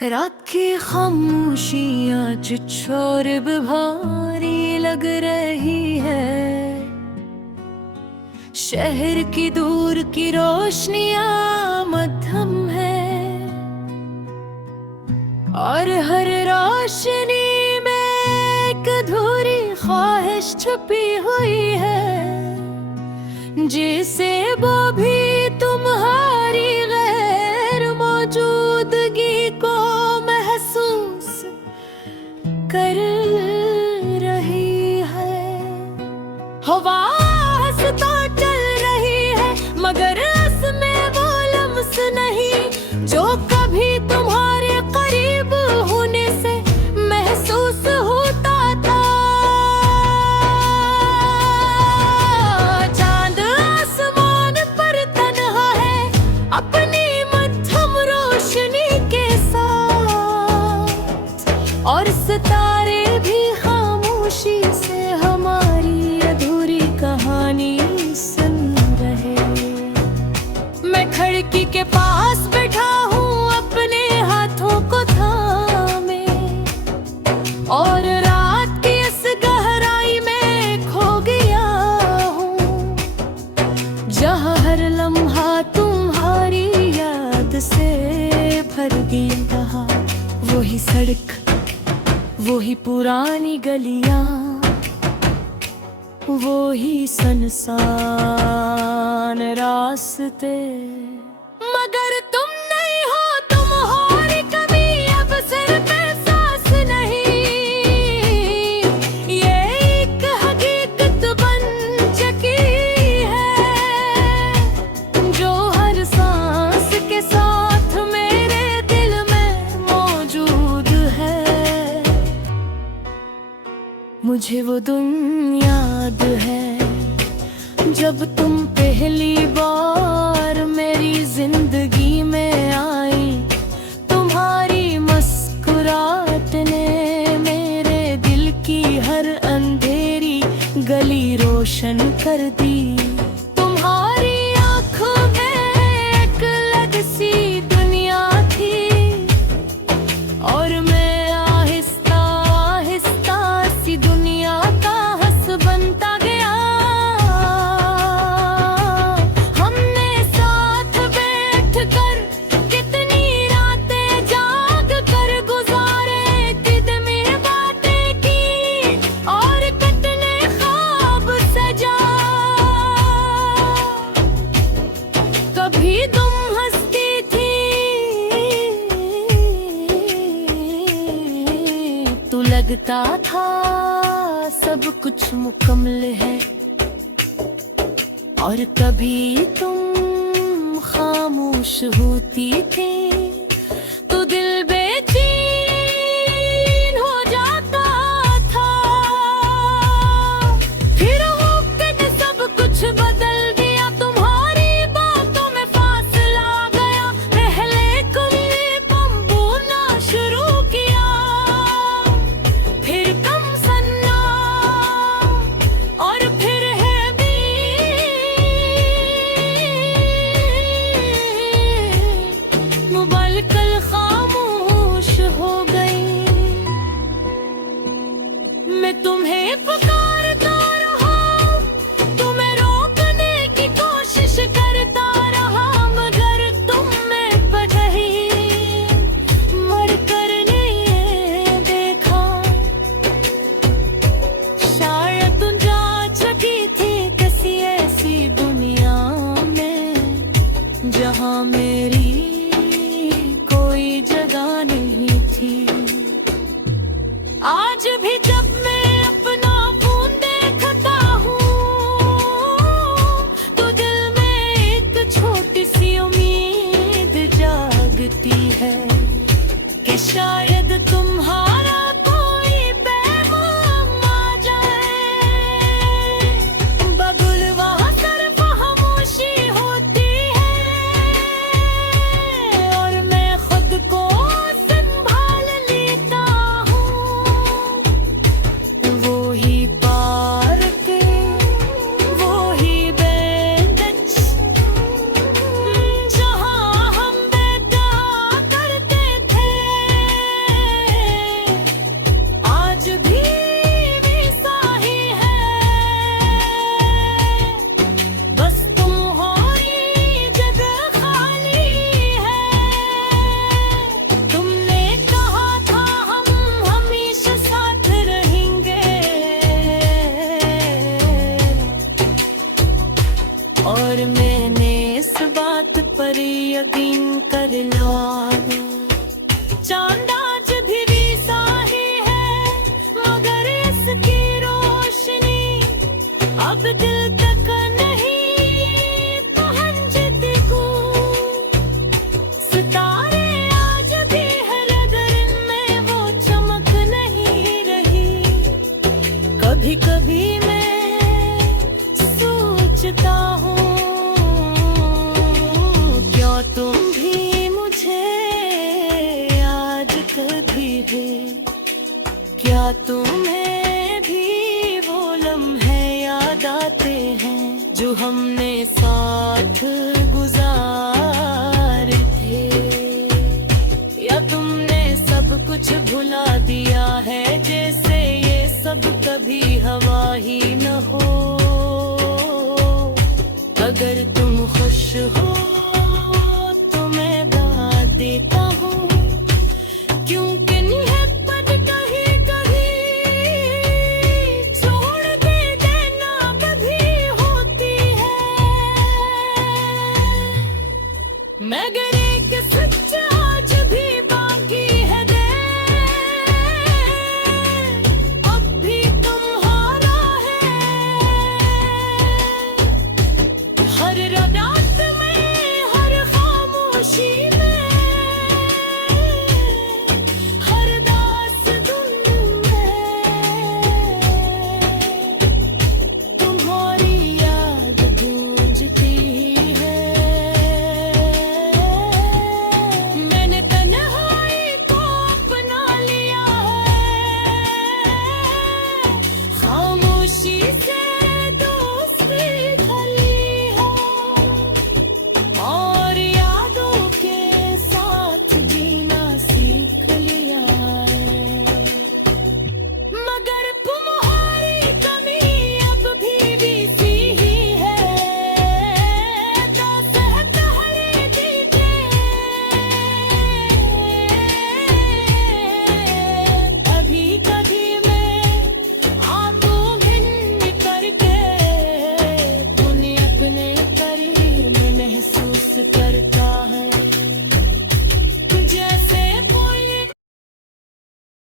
रात की खामोशियाँ चिछोर भारी लग रही है। शहर की दूर की रोशनियाँ मध्यम है और हर रोशनी में एक अधूरी ख्वाहिश छुपी हुई है, जिसे वो भी तुम्हारी गैर मौजूदगी को महसूस कर रही है। हवा हंसता चल रही है मगर इसमें वो लम्स नहीं जो कभी तुम्हारे करीब होने से महसूस होता था। चांद आसमान पर तन्हा है अपनी मध्यम रोशनी के साथ, और सितारे भी खामोशी से हमारी अधूरी कहानी सुन रहे। मैं खिड़की के पास बैठा हूँ अपने हाथों को थामे, और रात की इस गहराई में खो गया हूँ, जहाँ हर लम्हा तुम्हारी याद से भर गया। वही सड़क, वही पुरानी गलियां, वही सुनसान रास्ते, मगर तुम नहीं हो, तुम हो रे कभी अब सिर्फ एहसास नहीं। ये एक हकीकत बन चुकी है जो हर सांस के साथ मेरे दिल में मौजूद है। मुझे वो दिन याद है जब तुम पहली बार मेरी जिंदगी में आई। तुम्हारी मुस्कुराहट ने मेरे दिल की हर अंधेरी गली रोशन कर दी। तुम्हारी आंखों में एक अलग सी दुनिया थी, और मैं आहिस्ता आहिस्ता सी दुनिया का हंस बनता गया। हमने साथ बैठकर कितनी रातें जाग कर गुजारे, कितनी बातें की और कितने ख्वाब सजा। कभी तुम हंसती थी तो लगता था सब कुछ मुकम्मल है, और कभी तुम खामोश होती थी तो दिल बेचैन हो जाता था। फिर होकर सब कुछ बदल दिया, तुम्हारी बातों में फासला आ गया। पहले कुल्ली बम बोलना शुरू किया, फिर कम सन्ना, और फिर है भी मोबाइल कल खामोश हो गई। मैं तुम्हें पुकारता रहा, तुम्हें रोकने की कोशिश करता रहा, मगर तुमने बदही मरकर नहीं देखा। शायद तुम जा चुकी थी किसी ऐसी दुनिया में जहाँ मेरी कोई जगह नहीं थी। आज भी जब मैं अपना फोन देखता हूँ तो दिल में एक छोटी सी उम्मीद जागती है कि शायद तुम्हारा कोई पैगाम आ जाए। बगुल वहाँ सिर्फ खामोशी होती है, और मैं खुद को संभाल लेता हूँ। वो ही पार्क, वो ही बेंच, जहाँ हम बैठा करते थे। कभी मैं सोचता हूँ, क्या तुम भी मुझे याद कभी है, क्या तुम्हें भी वो लम्हे याद आते हैं जो हमने साथ गुजारे थे, या तुमने सब कुछ भुला दिया है जैसे ये सब कभी हवा ही न हो। अगर तुम खुश हो